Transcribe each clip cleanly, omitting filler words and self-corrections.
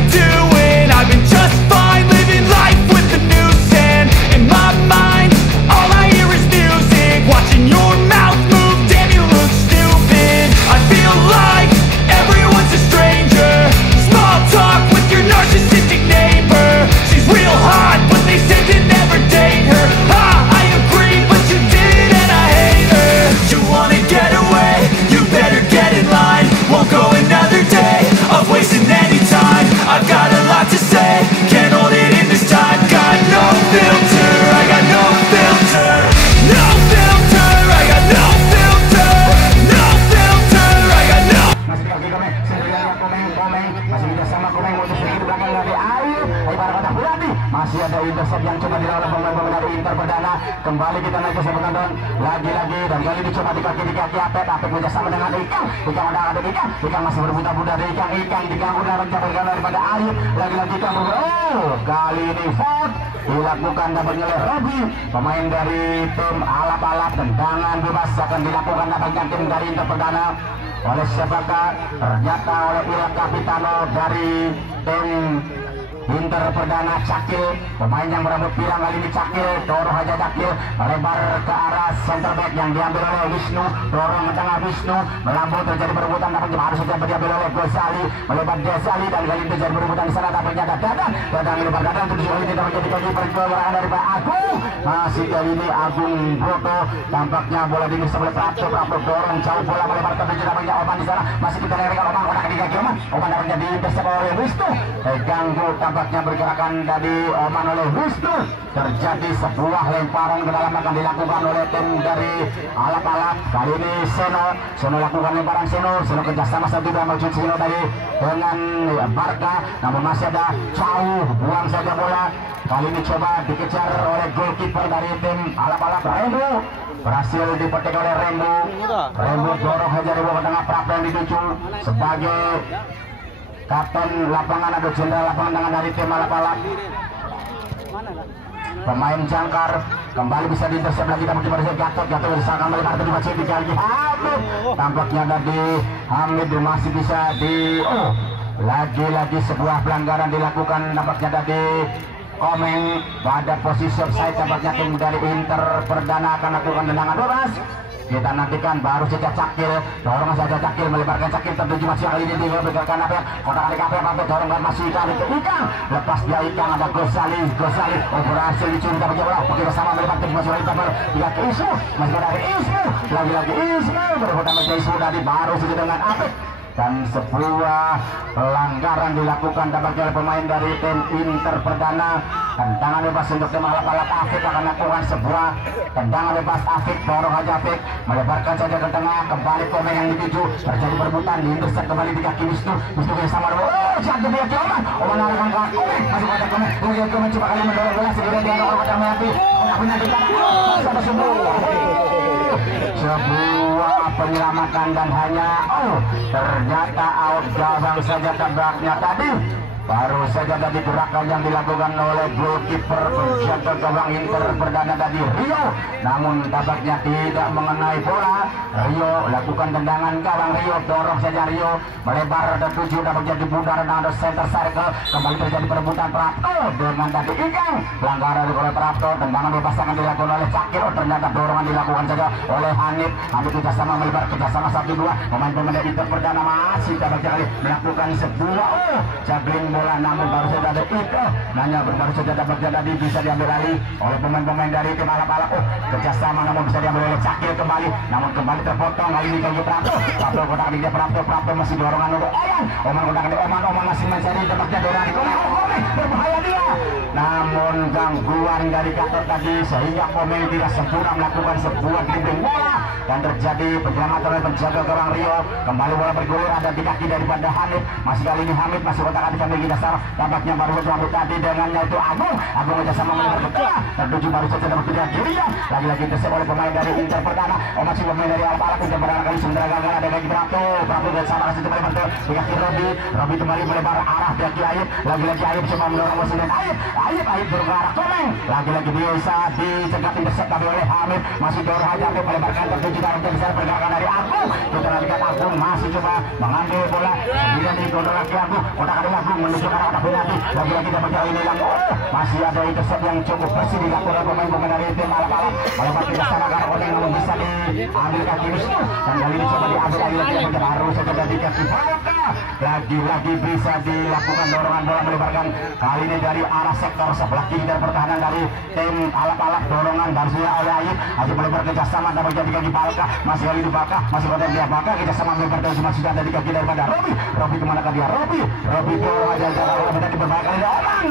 you doing? I've been just fine, living life with a noose and in my mind, all I hear is music. Watching your mouth move, damn you look stupid. I feel like everyone's a stranger. Small talk with your narcissistic neighbor. She's real hot, but they said to never date her. I agree, but you did and I hate her. You wanna get away? You better get in line. Won't go another day of wasting any time. I've got a lot to say, can't hold it in this time. Got no filter, I got no filter. No filter, I got no filter. No filter, I got no. Masih lagi komen, komen, masih bisa sama komen untuk sedikit belakang dari Ayu. Para kata berarti masih ada intercept yang coba dilawan pemain dari Inter Perdana. Kembali kita naik ke sebelah tonton lagi dan kali ini coba di kaki Apet bekerjasama dengan Ikang ada Ikang masih berbuta-buta dari Ikang diganggu dan mencapai daripada Ayu. Lagi-lagi Ikang kali ini vote dilakukan dapatnya oleh Robi, pemain dari tim alap-alap. Tendangan bebas akan dilakukan dapatnya tim dari Inter Perdana oleh siapakah? Ternyata oleh Ilak Kapitano dari tim Inter Perdana. Cakil, pemain yang berambut pirang kali ini Cakil, dorong aja Cakil melebar ke arah center back yang diambil oleh Wisnu, dorong ke tengah Wisnu, melambung terjadi perebutan tapi harus saja diambil oleh Gosali, melebar Gosali dan kali ini terjadi perebutan di sana tapi ada Dadang melebar Dadang untuk kali ini dapat jadi kaki pergolakan dari Pak Agung. Masih kali ini Agung Broto, tampaknya bola dimis oleh Prapto dorong jauh bola melebar tertuju dapatnya Oman di sana, masih kita lerikan Oman kotak di kaki Oman dapatnya diintercept oleh Wisnu, terganggu tampaknya pergerakan dari Oman oleh Wisnu. Terjadi sebuah lemparan ke dalam akan dilakukan oleh tim dari alap-alap. Kali ini Seno lakukan lemparan Seno kerjasama satu dan maju Seno dari dengan Barca, namun masih ada jauh buang saja bola. Kali ini coba dikejar oleh goalkeeper dari tim alap-alap Rembo, berhasil dipetik oleh Rembo dorong saja di bawah tengah. Prapto yang dituju sebagai kapten lapangan atau jenderal lapangan tangan dari tim alap-alap. Pemain jangkar kembali bisa diintercept lagi, tapi cuma Gatot disangka melebar ke masih lagi Hamid, tampaknya tadi Hamid masih bisa di lagi-lagi sebuah pelanggaran dilakukan tampaknya tadi Komeng pada posisi offside. Tampaknya tim dari Inter Perdana akan lakukan tendangan bebas. Kita nantikan baru saja Cakil, dorong saja Cakil melebarkan Cakil tertuju masih kali ini dia bergerakkan apa kotak kali Apet dorong dan masih kali ke Ikang, lepas dia Ikang ada Gosali berhasil dicuri dapat bola bekerja sama melebarkan masih kali dia ke Ismu, masih dari Ismu lagi-lagi Ismu berhutang ke Ismu dari baru saja dengan Apet. Dan sebuah pelanggaran dilakukan dapatnya oleh pemain dari tim Inter Perdana. Tendangan bebas untuk tim alap-alap. Afik akan lakukan sebuah tendangan bebas. Afik dorong aja Afik melebarkan saja ke tengah, kembali Komeng yang dituju, terjadi perebutan diintercept kembali di kaki Wisnu bersama jatuh dia Oman arahkan ke Komeng, masih pada Komeng coba kali mendorong bola segera dia dorong kotak Melati punya di sana sebuah penyelamatan dan hanya ternyata out gawang saja tembaknya tadi. Baru saja tadi gerakan yang dilakukan oleh goalkeeper penjaga gawang Inter Perdana tadi Rio, namun tampaknya tidak mengenai bola. Rio lakukan tendangan gawang, Rio dorong saja Rio melebar tertuju dapat jadi bundaran ada center circle, kembali terjadi perebutan Prapto dengan tadi Ikang, pelanggaran oleh Prapto. Tendangan bebas akan dilakukan oleh Cakil, ternyata dorongan dilakukan saja oleh Hanif kerjasama melebar kerjasama 1-2 pemain-pemain dari Inter Perdana masih dapat sekali melakukan sebuah juggling bola, namun baru saja ada Iko nanya baru saja dapat jadi bisa diambil alih oleh pemain-pemain dari tim alap-alap. Kerjasama namun bisa diambil oleh Cakil kembali, namun kembali terpotong kali ini ke Prapto kotak dia Prapto masih dorongan oleh Oman kotak di Oman masih mencari tempatnya dorongan Komeng berbahaya dia, namun gangguan dari Gatot tadi sehingga Komeng tidak sempurna melakukan sebuah dribbling bola dan terjadi penyelamatan oleh penjaga gawang Rio. Kembali bola bergulir ada di kaki daripada Hamid, masih kali ini Hamid masih kotak adik kami dasar, tampaknya baru saja tadi dengannya itu Agung kerjasama melebar ke tengah tertuju baru saja dapat tidak kirinya lagi-lagi tersebar oleh pemain dari Inter Perdana. Masih pemain dari alap-alap Inter Perdana kali sementara gagal ada bagi Prapto bersama kasih melebar ke kaki Robi kembali melebar arah kaki Ayub, lagi-lagi Ayub cuma mendorong wasit dan Ayub bergerak Komeng lagi-lagi bisa dicegat intercept tapi oleh Hamid, masih dorong aja melebarkan tertuju kita bisa pergerakan dari Agung. Kita lihat Agung masih coba mengambil bola. Kemudian digodol lagi Agung. Kotak dari Agung menuju ke arah kotak penalti. Lagi-lagi dapat jauh ini Agung. Masih ada intercept yang cukup bersih dilakukan oleh pemain-pemain dari tim Alap-Alap. Alap tidak sana karena kotak namun bisa diambil kaki Wisnu. Dan kali ini coba diambil lagi harus saja dari kaki Baraka. Lagi-lagi bisa dilakukan dorongan bola melebarkan. Kali ini dari arah sektor sebelah kiri dan pertahanan dari tim Alap-Alap. Dorongan Darsia oleh Ayub. Ayub melebar kerjasama dan menjadi kaki Baraka. Masih kali di Baraka. Masih pada dia Baraka. Kerjasama melebar dan masih ada di kaki daripada Robi. Robi kemana ke dia? Robi ke aja jalan bola dan diperbaiki kali Oman.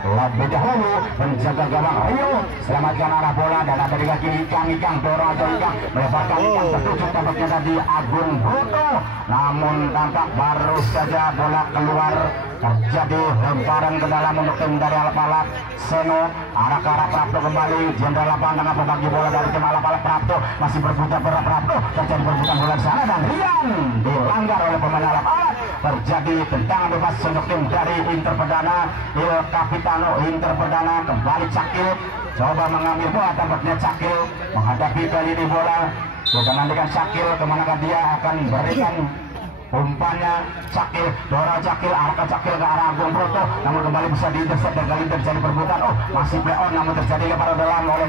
Lebih dahulu menjaga gawang Rio, selamatkan arah bola dan ada di kaki Ikang dorong aja Ikang melebarkan Ikang tertuju tampaknya tadi Agung Bruto, namun tampak baru saja bola keluar. Terjadi lemparan ke dalam untuk tim dari Alap-Alap. Seno arah ke arah Prapto kembali. Jenderal lapangan dengan pembagi bola dari tim Alap-Alap. Prapto masih berputar Prapto, terjadi perbutan bola di sana dan Rian dilanggar oleh pemain Alap-Alap. Terjadi tendangan bebas untuk tim dari Inter Perdana. Il Capitano Inter Perdana kembali Cakil coba mengambil bola, tampaknya Cakil menghadapi kali ini bola. Kita nantikan Cakil kemanakah dia akan berikan umpannya. Cakil, Dora Cakil, arahkan Cakil ke arah Agung Broto, namun kembali bisa diintercept dan kali ini terjadi perbuatan. Oh, masih play on, namun terjadi lemparan dalam oleh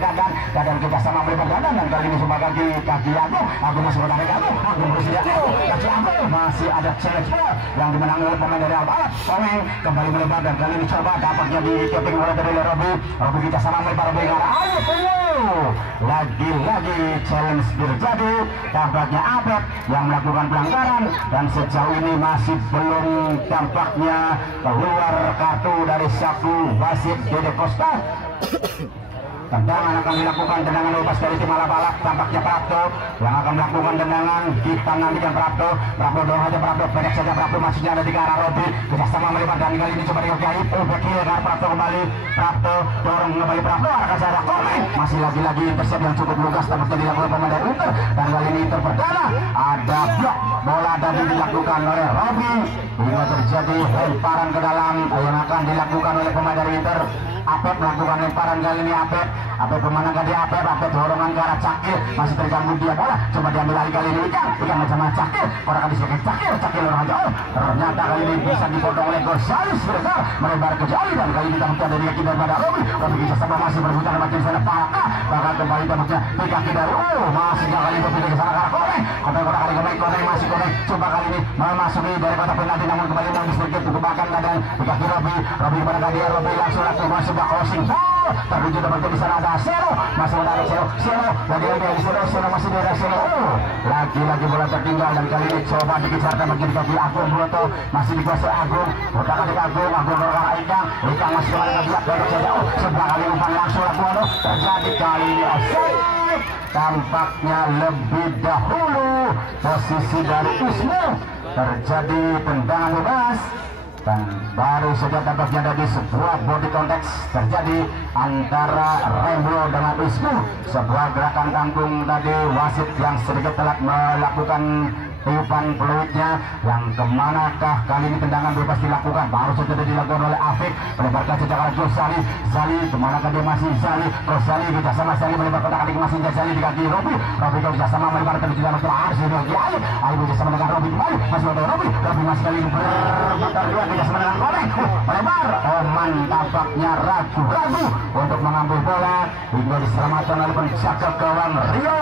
Dadan kerjasama melebar Dadan dan kali ini coba kaki Agung masih bertarik Agung bersedia kaki Agung masih ada challenge ball yang dimenangi oleh pemain dari Alap-Alap. Komeng kembali melebar dan kali ini coba dapatnya di keping oleh dari Robi kerjasama melebar Robi ke arah lagi-lagi challenge terjadi. Tampaknya Abed yang melakukan pelanggaran dan sejauh ini masih belum tampaknya keluar kartu dari Syaku Wasit Dede Costa. Tendangan akan dilakukan, tendangan bebas dari tim Alap-Alap. Tampaknya Prapto yang akan melakukan tendangan. Kita nantikan Prapto dorong aja Prapto, pendek saja Prapto masihnya ada di arah Robi. Kerjasama melebar dan kali ini coba diokiai. Back kiri ke Prapto kembali. Prapto dorong kembali Prapto arahkan saja Komeng. Masih lagi-lagi intercept yang cukup lugas tampaknya dilakukan pemain dari Inter. Dan kali ini Inter Perdana ada blok bola dan dilakukan oleh Robi. Hingga terjadi lemparan ke dalam yang akan dilakukan oleh pemain dari Inter. Apep melakukan lemparan kali ini Apep kemana ke dia Apep dorongan ke arah Cakil masih terganggu dia bola coba diambil lagi kali ini Ikang bersama Cakil orang di sebelah Cakil orang jauh ternyata kali ini bisa dipotong oleh Gonzales besar melebar ke jauh dan kali ini tampaknya dari kaki daripada Robi bisa sama masih berputar makin sana bahkan kembali tampaknya di kaki dari masih kali ini berpindah ke sana ke arah Komeng masih Komeng coba kali ini memasuki dari kotak penalti namun kembali menangis sedikit dikembangkan dan di kaki Robi pada dia Robi langsung lakukan sebuah crossing tertuju dapat di sana ada Seno masih ada Seno lagi Seno masih ada Seno lagi-lagi bola tertinggal dan kali ini coba dikejar dan begini kaki Agung Broto masih dikuasai Agung botakan di Agung dorong Ikang masih kemana dia dorong saja sebuah kali umpan langsung lakukan terjadi kali ini tampaknya lebih dahulu posisi dari Ismu terjadi tendangan bebas dan baru saja tampaknya ada di sebuah body contact terjadi antara Rembo dengan Ismu, sebuah gerakan tanggung tadi wasit yang sedikit telat melakukan tiupan peluitnya yang kemanakah kali ini tendangan bebas dilakukan baru saja dilakukan oleh Afik melebarkan sejak arah Zali kemanakah dia masih Zali kerjasama Zali melebar kotak adik masih Zali di kaki Robi kerjasama melebar terjadi dalam harus lagi Ayu kerjasama dengan Robi kembali masih ada Robi masih kali ini berputar dua kerjasama dengan Komeng melebar Oman tampaknya ragu untuk mengambil bola hingga diselamatkan oleh penjaga gawang Rio.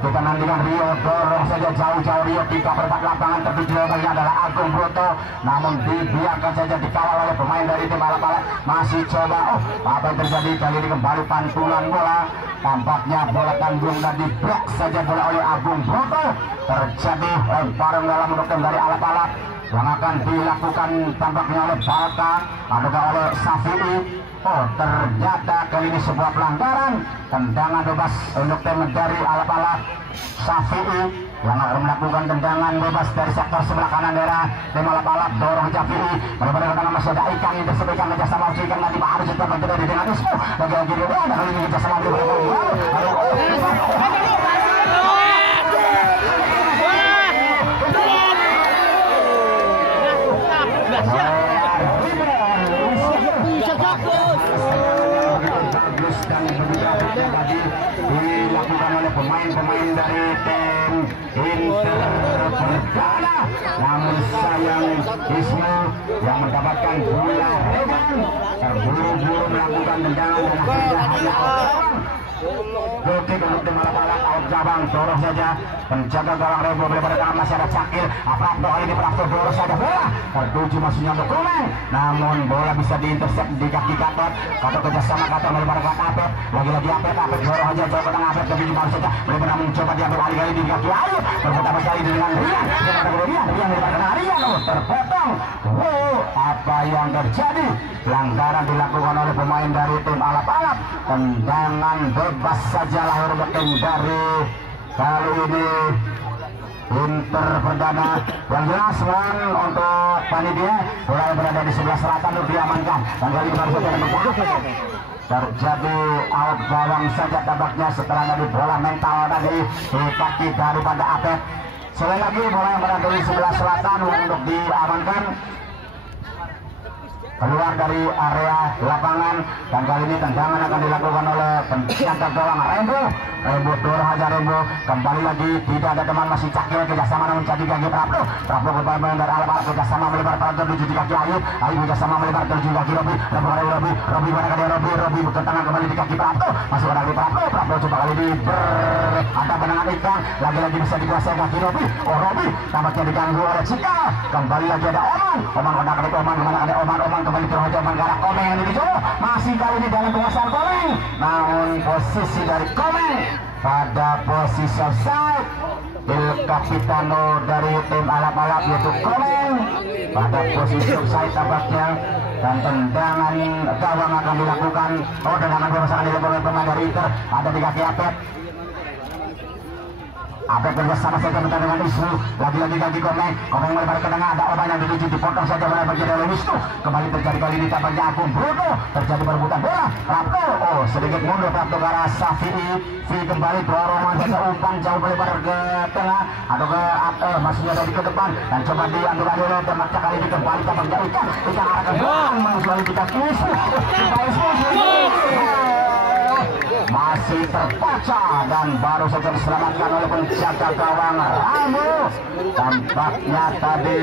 Kita nantikan Rio dorong saja jauh-jauh Rio tiga perempat lapangan tertuju adalah Agung Broto namun dibiarkan saja dikawal oleh pemain dari tim Alap-Alap masih coba apa yang terjadi kali ini kembali pantulan bola tampaknya bola tanggung dan diblok saja bola oleh Agung Broto terjadi lemparan dalam untuk tim dari Alap-Alap yang akan dilakukan tampaknya oleh Baraka adakah oleh Safi'i. Ternyata kali ini sebuah pelanggaran tendangan bebas untuk tim dari Alap-Alap. Safi'i yang akan melakukan tendangan bebas dari sektor sebelah kanan daerah tim Alap-Alap dorong Safi'i melebar ke tengah masih ada Ikang yang tersebut kerjasama Ikang nanti harus tetap terjadi dengan Ismu lagi-lagi dia ada kali ini kerjasama bagus dan begitu apik yang tadi dilakukan oleh pemain-pemain dari tim Inter Perdana. Namun sayang Ismail yang mendapatkan bola rebound terburu-buru melakukan tendangan dan akhirnya hanya Gotik untuk tim Malapalak, out cabang, dorong saja penjaga gawang Rebo pada tangan masih ada Cakil. Prapto kali ini Prapto dorong saja bola tertuju masuknya untuk Komeng, namun bola bisa diintersep di kaki Gatot. Gatot kerjasama Gatot melebar ke Apet, lagi-lagi Apet dorong aja jauh ke tengah Apet, tapi baru saja benar-benar mencoba diambil kali ini di kaki Ayu, berputar sekali dengan Rian melebar ke Rian, terpotong. Apa yang terjadi? Pelanggaran dilakukan oleh pemain dari tim Alap-Alap, tendangan bebas saja lahir batin dari kali ini Inter Perdana. Yang jelas untuk panitia bola yang berada di sebelah selatan untuk diamankan, dan kali ini baru saja terjadi out gawang saja tampaknya setelah dari bola mental tadi di kaki daripada Apet. Sekali lagi bola yang berada di sebelah selatan untuk diamankan keluar dari area lapangan, dan kali ini tendangan akan dilakukan oleh penjaga gawang Rembo. Rembo dorong aja Rembo, kembali lagi tidak ada teman, masih Cakil kerjasama namun jadi kaki Prapto kembali dari Alap-Alap kerjasama melebar tertuju di kaki Ayu kerjasama melebar tertuju di kaki Robi pada kaki Robi ke tengah kembali di kaki Prapto, masuk ke kaki Prapto coba kali ini ada benangan ikan, lagi-lagi bisa dikuasai kaki Robi. Robi tampaknya diganggu oleh Cika, kembali lagi ada Oman kembali terus Oman ke arah Komeng yang dicoba, masih kali ini dalam penguasaan Komeng, namun posisi dari Komeng pada posisi offside. Il Capitano dari tim Alap-Alap yaitu Komeng pada posisi offside tampaknya, dan tendangan gawang akan dilakukan. Tendangan bebas akan dilakukan oleh pemain dari Inter, ada di kaki Apet. Apet bersama saja bentar dengan Wisnu, lagi-lagi kaki Komeng melebar ke tengah, ada Oman yang dituju dipotong saja oleh bagian oleh Wisnu, kembali terjadi kali ini tampaknya Agung Bruno, terjadi perebutan bola. Prapto sedikit mundur Prapto ke arah Safi'i, kembali dorongan saja umpan jauh melebar ke tengah atau ke masihnya tadi ke depan, dan coba diambil oleh tempatnya kali ini kembali tampaknya Ikan arahkan bola melalui di kaki Wisnu, masih terbaca dan baru saja diselamatkan oleh penjaga gawang Rambo. Tampaknya tadi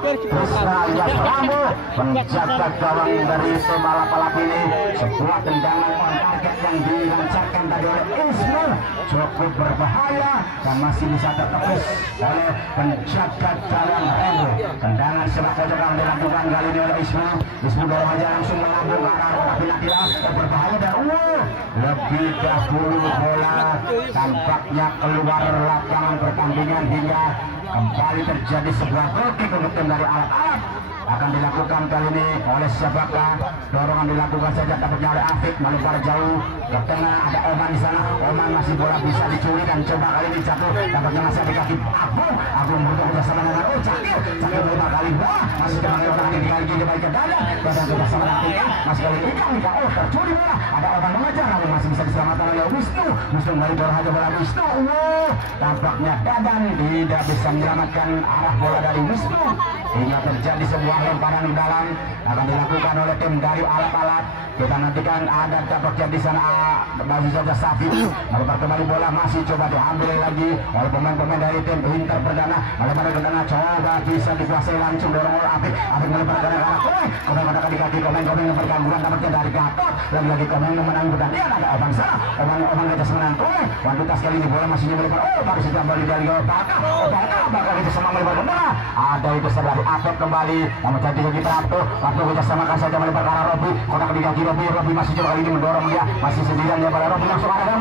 Krisna alias Rambo, penjaga gawang dari tim Alap-Alap ini, sebuah tendangan on target yang dilancarkan tadi oleh Ismail cukup berbahaya dan masih bisa tertepis oleh penjaga gawang Rambo. Tendangan sebelah pojok yang dilakukan kali ini oleh Ismail dorong aja langsung melambung ke arah Pinakila, berbahaya dan lebih dahulu bola tampaknya keluar lapangan pertandingan hingga kembali terjadi sebuah gol kick untuk tim dari Alap-Alap. Akan dilakukan kali ini oleh siapakah? Dorongan dilakukan saja tampaknya oleh Afik, melebar jauh ke tengah, ada Oman di sana. Oman masih bola bisa dicuri dan coba kali ini jatuh, tampaknya masih ada kaki Agung butuh kerjasama dengan Cakil melebar kali masih dengan Oman yang kali ini balik ke dada dan kerjasama dengan Ika, masih kali Ika tercuri bola, ada Oman mengejar namun masih bisa diselamatkan oleh Wisnu kembali dorong aja bola Wisnu, tampaknya Dadan tidak bisa menyelamatkan arah bola dari Wisnu hingga terjadi sebuah lemparan ke dalam, akan dilakukan oleh tim dari Alap-Alap. Kita nantikan ada tampaknya di sana masih saja Safi melebar kembali bola, masih coba diambil lagi oleh pemain-pemain dari tim Inter Perdana, melebar ke tengah coba bisa dikuasai langsung dorong oleh Apik melebar ke arah Komeng pada kaki Komeng yang bergangguan tampaknya dari Gatot, lagi-lagi Komeng memenang pertandingan, ada Oman sana Oman kerja semenang Komeng, wanita sekali ini bola masih melebar baru saja kembali dari bakal kerja sama melebar ke tengah, ada itu dari Apik kembali yang menjadi kaki Prapto kerja sama saja melebar ke arah Robi, kotak di kaki Robi masih coba kali ini mendorong dia, masih sendirian dia pada Robi langsung ada dan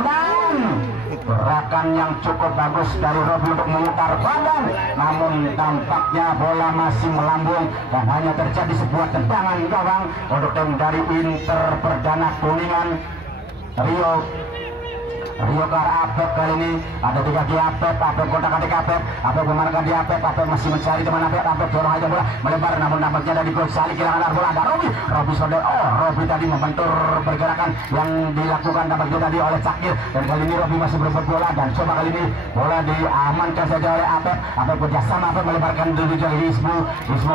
gerakan yang cukup bagus dari Robi untuk memutar badan, namun tampaknya bola masih melambung dan hanya terjadi sebuah tendangan gawang untuk tim dari Inter Perdana Kuningan Rio Rio ke arah Apep kali ini ada di kaki Apep kontak adik Apep memanfaatkan di Apep masih mencari teman Apep dorong aja bola melebar namun nampaknya dari gol Sali kehilangan bola ada Robi Sodel. Robi tadi membentur pergerakan yang dilakukan nampaknya tadi oleh Cakil dan kali ini Robi masih berebut bola dan coba kali ini bola diamankan saja oleh Apep kerjasama Apep melebarkan dulu jadi Ismu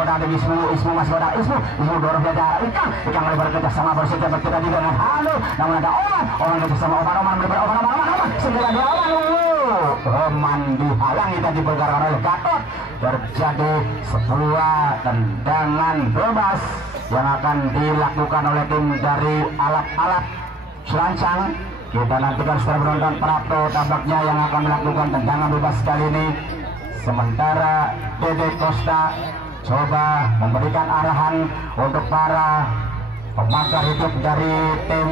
ada Ismu masih ada Ismu dorong saja Ikang melebar kerjasama bersedia tadi dengan Halo namun ada Oman kerjasama Oman melebar Oman segera dia Oman dihalangi tadi bergerak oleh Gatot. Terjadi sebuah tendangan bebas yang akan dilakukan oleh tim dari alat-alat Selancang. Kita nantikan setelah menonton Prapto tampaknya yang akan melakukan tendangan bebas kali ini. Sementara Dede Costa coba memberikan arahan untuk para pemangkar hidup dari tim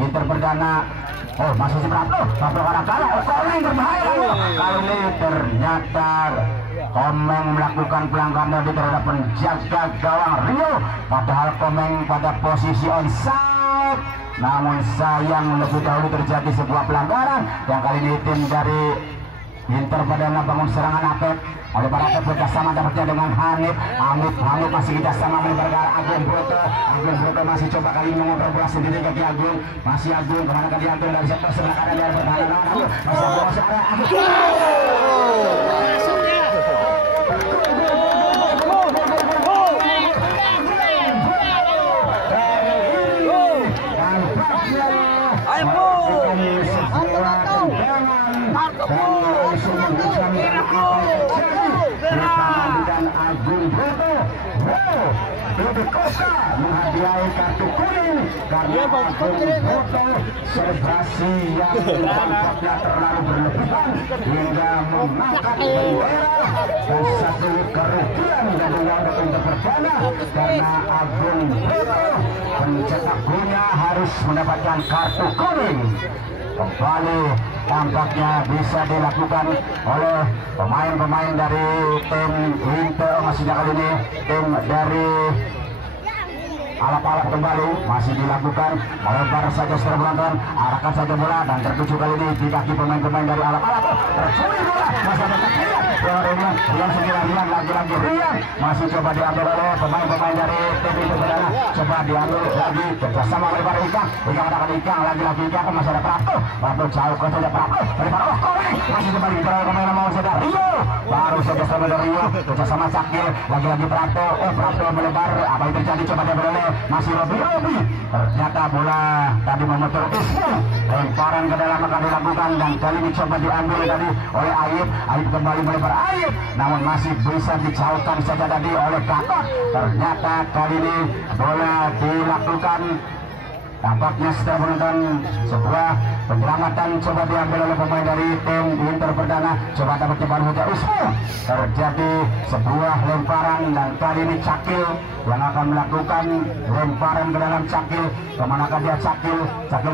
Inter Perdana. Masih si Prapto karena kalah. Komeng berbahaya. Kali ini ternyata Komeng melakukan pelanggaran tadi terhadap penjaga gawang Rio. Padahal Komeng pada posisi onside. Namun sayang lebih dahulu terjadi sebuah pelanggaran yang kali ini tim dari Inter Perdana bangun serangan Apep. Oleh para Apep bekerjasama dapatnya dengan Hanif masih kerjasama melebar Agung Broto masih coba kali mengoper bola sendiri kaki Agung. Masih Agung kemana kali Agung dari sektor sebelah kanan dari pertahanan masih bola searah dan Agung Broto Dede Costa menghadiahi kartu kuning karena Agung Broto selebrasi yang tampaknya terlalu berlebihan hingga mengangkat bendera dan satu kerugian dari warga Inter Perdana karena Agung Broto pencetak golnya harus mendapatkan kartu kuning. Kembali tampaknya bisa dilakukan oleh pemain-pemain dari tim Inter. Masihnya kali ini tim dari alap-alap kembali masih dilakukan melebar saja setelah penonton arahkan saja bola dan tertuju kali ini di kaki pemain-pemain dari alap-alap. Tercuri bola masih ada Rian sekiranya Rian lagi Rian masih coba diambil oleh pemain-pemain dari tim Inter Perdana. Coba diambil lagi bersama melebar Ikang mendapatkan Ikang lagi Ikang masih ada Prapto jauh ke saja Prapto melebar Komeng masih kembali diperoleh pemain nama saja Rio baru saja sama dari Rio bersama Cakil lagi Prapto Prapto melebar apa yang terjadi coba diambil oleh masih Robi ternyata bola tadi memutar Ismu lemparan ke dalam akan dilakukan dan kali ini coba diambil tadi oleh Aib kembali melebar Aib namun masih bisa dijauhkan saja tadi oleh Gatot. Ternyata kali ini bola dilakukan tampaknya setelah menonton sebuah penyelamatan coba diambil oleh pemain dari tim Inter Perdana. Coba dapatnya baru saja Ismu terjadi sebuah lemparan dan kali ini Cakil yang akan melakukan lemparan ke dalam Cakil. Kemanakah dia Cakil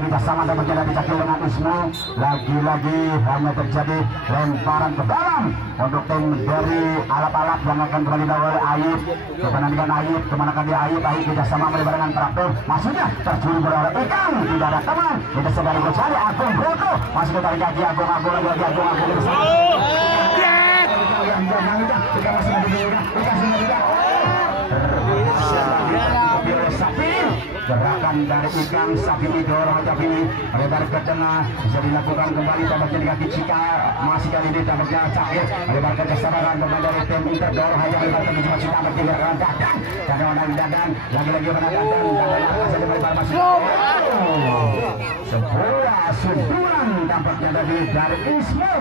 kita sama dapatnya dari Cakil dengan Ismu. Lagi-lagi hanya terjadi lemparan ke dalam untuk tim dari alap-alap yang akan kembali oleh Aib. Coba nantikan Aib kemanakah dia Aib kita sama melebar dengan Prapto maksudnya tercuri bola oleh Ikang tidak ada teman kita sedang mencari Agung Broto masih dari kaki Agung gerakan dari Ikang Sapini dorong Sapini melebar ke tengah bisa dilakukan kembali tampaknya di kaki Cika masih kali ini tampaknya Cakil melebar ke kesabaran pemain dari tim Inter dorong hanya melebar ke Cuma Cika bertinggalkan Dadan lagi-lagi mana Dadan saja melebar masih sebuah sundulan tampaknya dari Ismu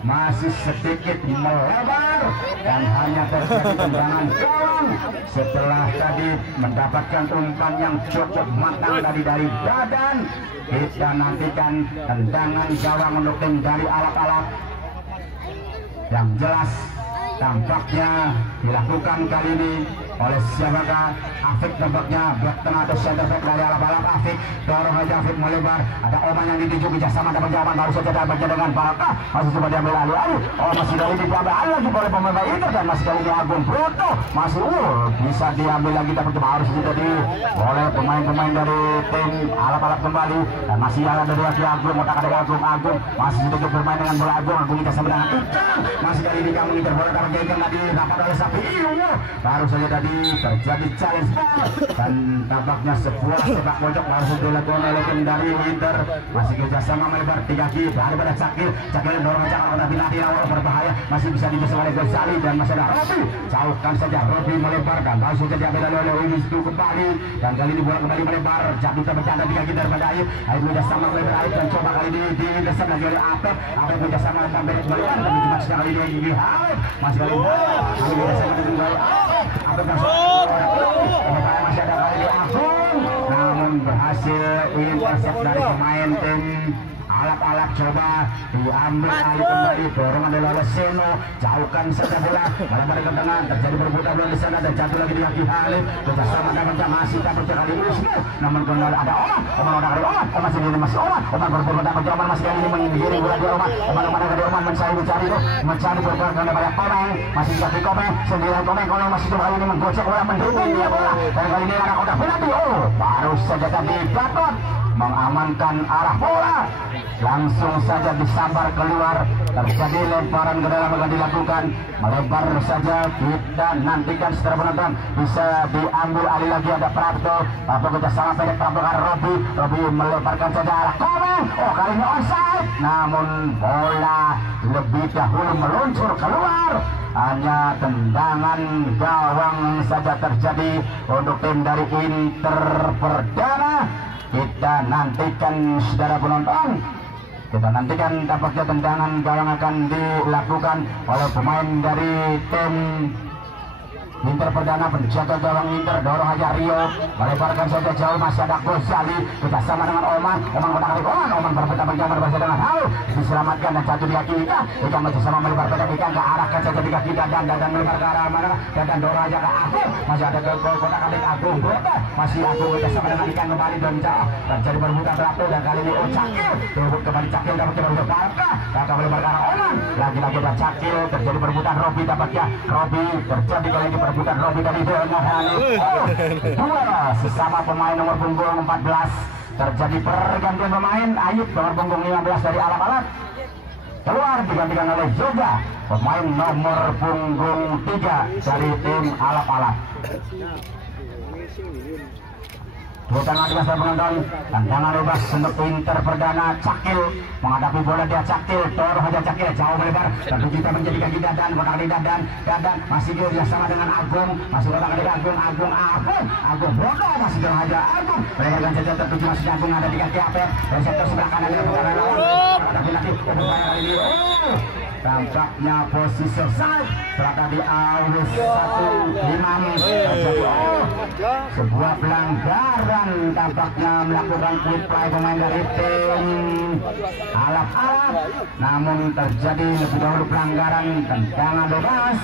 masih sedikit melebar dan hanya terjadi tendangan gawang setelah tadi mendapatkan umpan yang cukup matang dari Dadan. Kita nantikan tendangan gawang untuk tim dari alap-alap yang jelas tampaknya dilakukan kali ini oleh siapakah? Afik tampaknya back tengah atau center back dari Alap-Alap. Afik dorong aja, Afik melebar, ada Oman yang dituju kerjasama dapat jawaban baru saja dapatnya dengan Barakah, masih coba diambil alih-alih. Oh, masih kali ini diambil alih lagi oleh pemain Inter dan masih kali ini Agung Broto masih bisa diambil lagi, tapi coba harus jadi oleh pemain-pemain dari tim Alap-Alap kembali dan masih ada dari Agung, otak ada Agung masih sedikit bermain dengan bola Agung kerjasama dengan Ucang, masih kali ini kamu Inter bola tapi yang tadi dapat oleh Sapi baru saja tadi terjadi challenge dan tampaknya sebuah sepak pojok langsung dilakukan oleh tim dari Inter, masih kerjasama melebar 3 kiri daripada Cakil dorong Cakil tapi nanti awal berbahaya, masih bisa dibisa oleh Ghazali dan masih ada Robi, jauhkan saja Robi melebarkan langsung saja diambil oleh Wisnu kembali dan kali ini bola kembali melebar jatuh terbercanda 3 kiri daripada Aib kerjasama melebar Aib dan coba kali ini didesak lagi oleh Apep kerjasama dengan Berit melebar tapi cuma sekali ini gigi Aib masih kali ini kerjasama dengan Apep masih ada kali ini Agung namun berhasil intercept dari pemain tim Alap-Alap, coba diambil alih kembali, dorongan dari oleh Seno, jauhkan saja bola balik ke tengah, terjadi berebutan bola di sana dan jatuh lagi di kaki Halif kerjasama dengan masih dapat kali Wisnu namun kembali ada Oman udah kali Oman masih Oman berburu dapat Oman masih kali ini menggiring bola di Oman dari Oman mencari bergerak daripada Komeng, masih jadi Komeng sendirian Komeng masih coba kali ini menggocek bola mendribble dia bola dan kali ini anak udah penalti baru saja tadi Gatot mengamankan arah bola langsung saja disambar keluar, terjadi lemparan ke dalam akan dilakukan melebar saja, kita nantikan setelah penonton bisa diambil alih lagi ada Prapto kerjasama pendek tampilkan Robi melebarkan saja arah Komeng, kali ini onside namun bola lebih dahulu meluncur keluar, hanya tendangan gawang saja terjadi untuk tim dari Inter Perdana. Kita nantikan saudara penonton, kita nantikan tampaknya tendangan gawang akan dilakukan oleh pemain dari tim Inter Perdana, penjaga gawang Inter dorong aja Rio melebarkan saja jauh, masih ada Ghazali kerjasama dengan Oman berputar berjamar bersama dengan Hal diselamatkan dan jatuh di kaki Ika bersama melebar pada Ika ke arah kaca di kaki dan melebar ke arah mana dan dorong aja ke Agung, masih ada ke kotak kali Agung Broto, masih Agung kerjasama dengan Ika kembali dan jauh terjadi berputar berapa dan kali ini Cakil rebut kembali Cakil dapat berputar Barca kakak melebar ke arah Oman lagi-lagi ada Cakil terjadi berputar Robi dapatnya Robi terjadi kali ini berputar Robi dari dengan Hanif dua sesama pemain nomor punggung 14 terjadi pergantian pemain. Ayub nomor punggung 15 dari Alap-Alap keluar digantikan oleh Yoga pemain nomor punggung 3 dari tim Alap-Alap. Dua tangan dibas penonton, tendangan bebas untuk Inter Perdana. Cakil menghadapi bola, dia Cakil dorong aja Cakil jauh melebar tentu kita menjadi kaki Dadan kotak kali Dadan masih bersama dengan Agung, masih kotak kali Agung Broto masih dorong aja Agung mereka akan saja tertuju masih Agung ada di kaki Apep dari sektor sebelah kanan dari pengaruh lawan tapi nanti kali ini tampaknya posisi side setelah tadi Awis 1-5 terjadi sebuah pelanggaran tampaknya melakukan quick play pemain dari tim Alap-Alap namun terjadi lebih dahulu pelanggaran tendangan bebas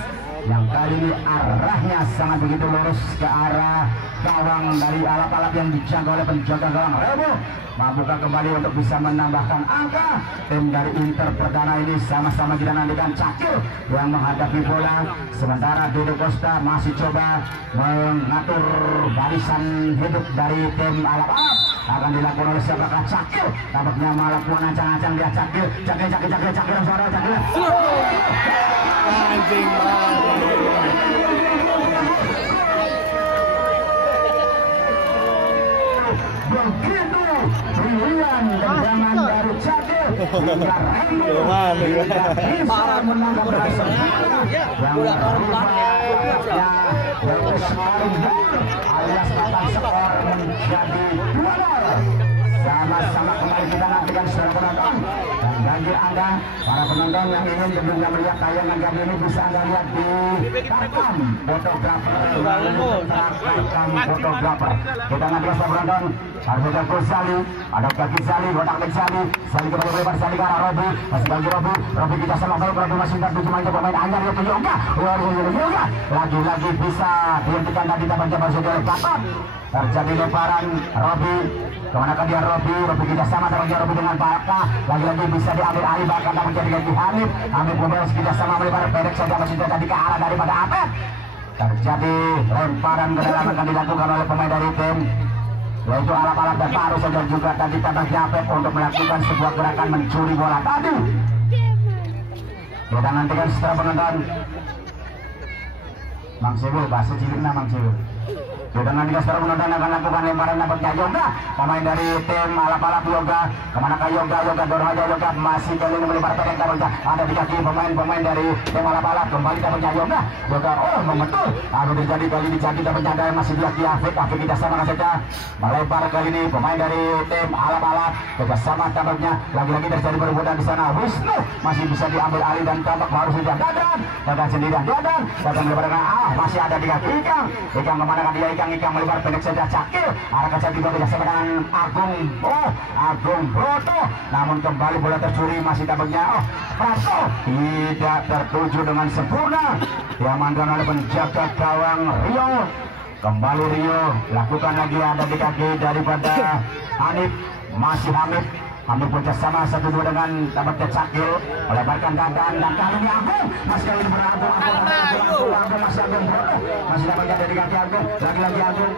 yang kali ini arahnya sangat begitu lurus ke arah gawang dari Alap-Alap yang dijangkau oleh penjaga gawang Rebo membuka kembali untuk bisa menambahkan angka. Tim dari Inter Perdana ini sama-sama kita nantikan Cakil yang menghadapi bola sementara Dodo Costa masih coba mengatur barisan hidup dari tim Alap-Alap akan dilakukan oleh siapakah Cakil tampaknya melakukan ancang-ancang dia Cakil anjing begitu pilihan tendangan dari Cakil hingga Remo bisa menangkap barisan yang alias batang skor menjadi 2-0 Sama-sama kembali kita nantikan secara penonton. Dan bagi Anda para penonton yang ingin sebelumnya melihat tayangan kami ini bisa Anda lihat di Tarkam Fotografer. Kita nantikan secara penonton. Ada Kusali, ada kaki Sali, botak Bek Sali, Sali kembali lebar, Sali ke arah Robi, masih bagi Robi kita sama baik, Robi masih tertuju main pemain anyar yaitu Yoga, lagi-lagi bisa dihentikan tadi tampaknya jabar saja oleh Gatot. Terjadi lemparan Robi, kemanakah dia Robi kita sama tampaknya Robi dengan Baraka, lagi-lagi bisa diambil alih bahkan tampaknya diganti Hamid Gomez kita sama melebar pendek saja masih tadi ke arah daripada Apet. Terjadi lemparan ke dalam akan dilakukan oleh pemain dari tim yaitu alap-alap dan baru saja juga tadi tampaknya Apet untuk melakukan sebuah gerakan mencuri bola tadi. Kita nantikan setelah penonton. Mang Siwil, bahasa Cilina Mang Siwil. Kita nantikan setelah penonton akan lakukan lemparan dapatnya Yoga, pemain dari tim alap-alap Yoga. Kemanakah Yoga dorong aja Yoga masih kali ini melebar pendek tampaknya ada di kaki pemain dari tim alap-alap kembali tampaknya Yoga oh membetul. Aduh terjadi kali ini jadi tampaknya ada yang masih di kaki Afik kita sama saja melebar kali ini pemain dari tim alap-alap kita sama tampaknya lagi-lagi terjadi perebutan di sana. Wisnu masih bisa diambil alih dan tampak baru saja Dadan sendirian Dadan melebar masih ada di kaki Ikang kemana dia Ikang melebar pendek saja Cakil arah kaca juga bersama dengan Agung Broto namun kembali bola tercuri masih tampaknya Prato tidak tertuju dengan sempurna diamankan oleh penjaga gawang Rio. Kembali Rio lakukan lagi ada di kaki daripada Hanif masih Hamid bekerjasama 1-2 dengan tampaknya Cakil melebarkan Dadan dan kali ini Agung masih kali ini Agung masih Agung Broto masih tampaknya ada di kaki Agung lagi-lagi Agung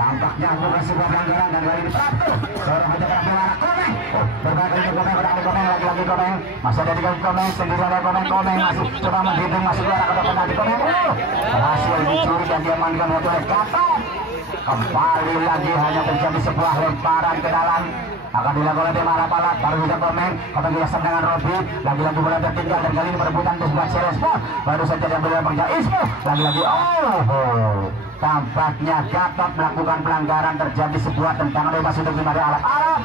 tampaknya Agung sebuah pelanggaran dan kali ini Prato dorong aja ke arah Komeng berbagai Komeng lagi-lagi Komeng masih ada di kaki Komeng sendirian ada Komeng masih coba menghitung masih keluar ke depan dari Komeng berhasil dicuri dan diamankan oleh Gatot. Kembali lagi hanya terjadi sebuah lemparan ke dalam akan dilakukan oleh Malapala baru bisa Komeng kita dengan Robi lagi-lagi bola tertinggal dan kali ini perebutan di sebelah Cirespo baru saja diambil oleh Bang Ismo lagi-lagi tampaknya Gatot melakukan pelanggaran terjadi sebuah tendangan bebas untuk dari alap-alap.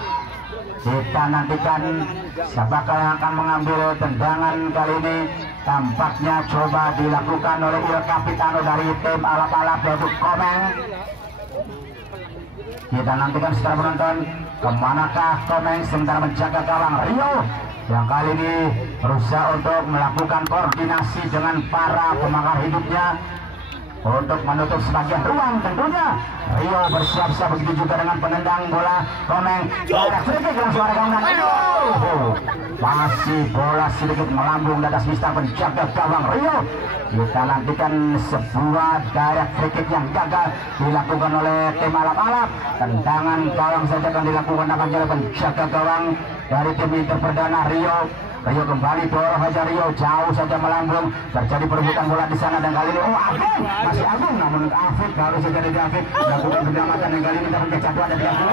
Kita nantikan siapakah yang akan mengambil tendangan kali ini. Tampaknya coba dilakukan oleh Il Capitano dari tim alap-alap yaitu Komeng. Kita nantikan setelah penonton kemanakah Komeng sementara menjaga gawang Rio yang kali ini berusaha untuk melakukan koordinasi dengan para pemangkar hidupnya untuk menutup sebagian ruang tentunya. Rio bersiap-siap begitu juga dengan penendang bola Komeng sedikit langsung ada gawang masih bola sedikit melambung di atas mistar penjaga gawang Rio. Kita nantikan sebuah direct free kick yang gagal dilakukan oleh tim alap-alap. Tendangan gawang saja akan dilakukan oleh penjaga gawang dari tim Inter Perdana Rio kembali dorong saja Rio jauh saja melambung terjadi perebutan bola di sana dan kali ini Agung masih Agung namun Afik baru saja dari Afik melakukan penyelamatan dan kali ini dapat kejatuhan dari Agung.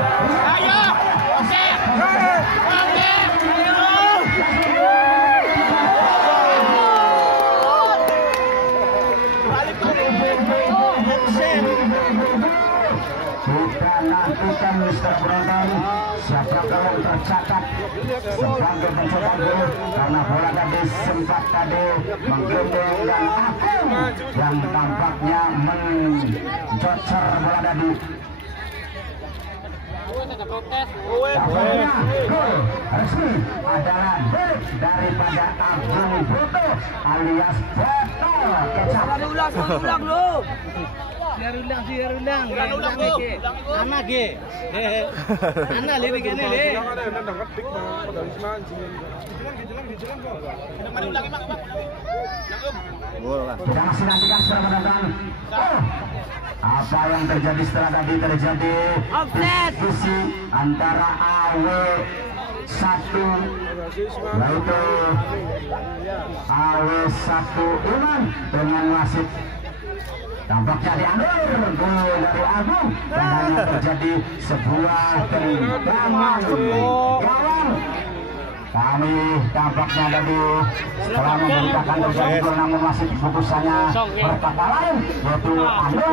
Kita nantikan Mister Bronton siapakah yang tercatat sebagai pencetak gol karena bola tadi sempat menggendong dan Agung yang tampaknya mencocer bola tadi. Tampaknya gol resmi adalah delik daripada Agung Broto alias Botol Kecap. Ulang dulu. Biar undang. Anak ge. Anak lebih gini le. Kita masih nantikan setelah menonton. Apa yang terjadi setelah tadi terjadi diskusi antara AW1 yaitu AW1 Iman dengan wasit. Tampaknya diambil gol dari Agung dan hanya terjadi sebuah tendangan gawang Kami tampaknya tadi setelah memberitakan terjadi gol namun masih fokusannya berkata lain, yaitu ambil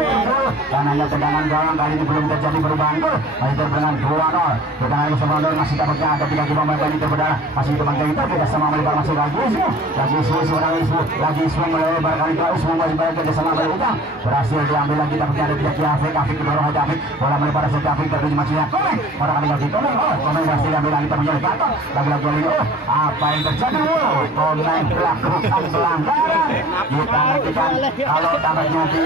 dan hanya tendangan gawang kali ini belum terjadi perubahan gol. Masih terbenam 2-0. Kita lagi sebelum masih tampaknya ada 3 pemain yang terberdarah masih teman kita tidak sama melebar masih lagi isu melebar kali ke isu masih balik kerja sama kita berhasil diambil lagi tampaknya ada 3 Afik kedorong aja Afik bola melebar hasil Afik tertuju masih Komeng orang kali lagi Komeng berhasil diambil lagi tampaknya di kantor lagi-lagi ini apa yang terjadi Komeng melakukan pelanggaran kita nantikan kalau tampaknya di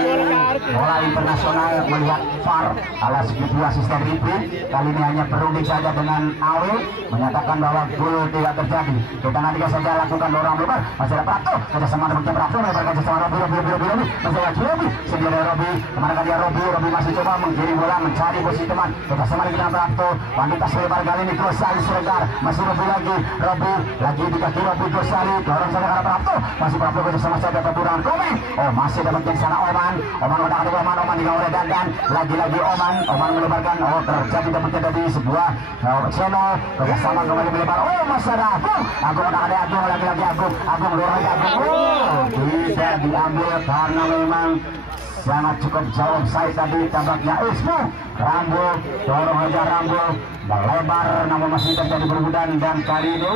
bola internasional melihat VAR ala segitu asisten replay kali ini hanya perunding saja dengan Awil menyatakan bahwa gol tidak terjadi. Kita nantikan saja lakukan dorong lebar masih ada Prapto ada sama dengan Prapto melebar kerja sama Robi masih lagi Robi sendiri Robi kemana dia Robi masih coba menggiring bola mencari posisi teman kita sama dengan Prapto wanita selebar kali ini Gosali Sregar masih Robi lagi di kaki Robi Gosali dorong saja karena Prapto masih Prapto kerja sama saja keburan Komeng masih dapat di sana Oman udah ada Oman di oleh Dandan lagi-lagi Oman melebarkan terjadi dapat di sebuah channel kerjasama kembali melebar masih ada Agung udah ada Agung lagi-lagi Agung dorong Agung bisa diambil karena memang sangat cukup jauh saya tadi tampaknya Ismu Rambo dorong aja Rambo melebar namun masih terjadi perbudan dan kali ini